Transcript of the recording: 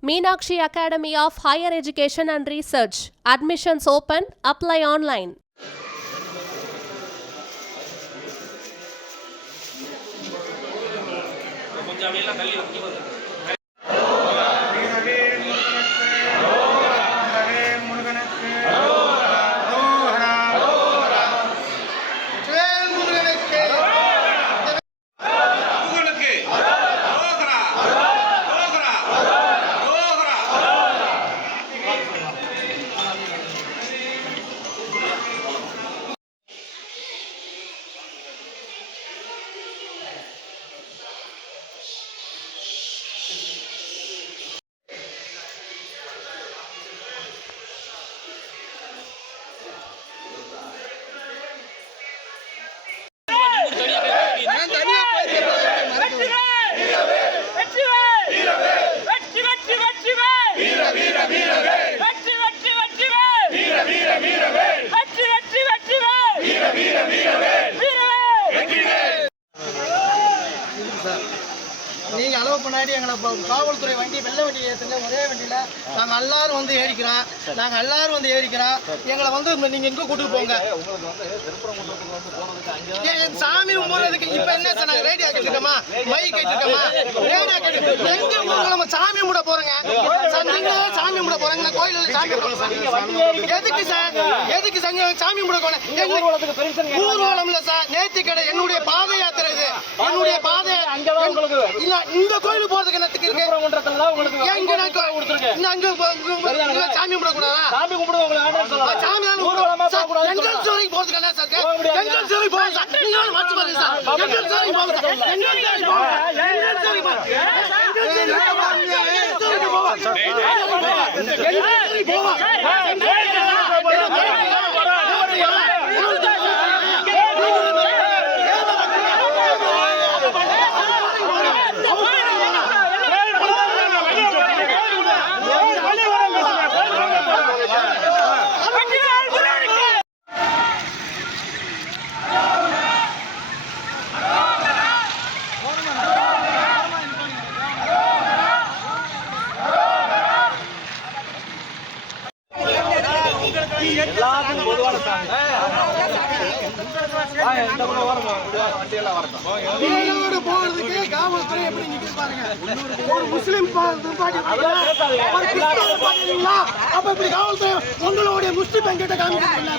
Meenakshi Academy of Higher Education and Research. Admissions open. Apply online. Gabriela Galileo, நீங்க அளவு பண்ணாடி எங்களை காவல்துறை வண்டி வெள்ள வண்டி ஏத்துங்க ஒரே வண்டியில. நாங்க எல்லாரும் வந்து ஏறிக்கிறோம். நாங்க எல்லாரும் வந்து ஏறிக்கிறோம். எங்களை வந்து நீங்க எங்க கூட்டிட்டு போங்க. என் சாமி கும்பிடுறதுக்கு இப்ப என்ன சார் நாங்க ரேடியோ கேட்டுருக்கோமா? மைக் கேட்டுருக்கோமா? ரேடியோ கேட்டு எங்க ஊர்ல நம்ம சாமி கும்பிட போறோங்க? சார் நீங்களே போறீங்க நான் கோயில்ல சாமி. எதுக்கு சார் எதுக்கு சாமி கும்பிட போனேன் ஊர்வலம்ல சார் நேத்தி கடை என்னுடைய பாத யாத்திரை இது என்னுடைய பாத இல்ல இந்த கோயிலுக்கு போறதுக்கு என்னத்துக்கு இருக்கு இங்க நான் கோ- இன்னும் அங்க சாமி கும்பிட கூடாதா சாமி சாமி கும்பிடுவோம். சார், என்ட்ரன்ஸ் வரைக்கும் போறதுக்கு என்ன சார்? என்ட்ரன்ஸ் வரைக்கும் சார். நீங்க வேணா மாத்தி பாருங்க சார். என்ட்ரன்ஸ் வரைக்கும் போங்க சார். என்ட்ரன்ஸ் வரைக்கும் போங்க. என்ட்ரன்ஸ் வரைக்கும் போங்க. என்ட்ரன்ஸ் வரைக்கும் போங்க. என்ட்ரன்ஸ் வரைக்கும் போங்க. என்ட்ரன்ஸ் வெளிநாடு போறதுக்கு காவல்துறை எப்படி நிக்குது பாருங்க. ஒரு முஸ்லிம். அப்ப இப்படி காவல்துறை உங்களுடைய முஸ்லிம் எங்கிட்ட காமிக்கிறீங்களா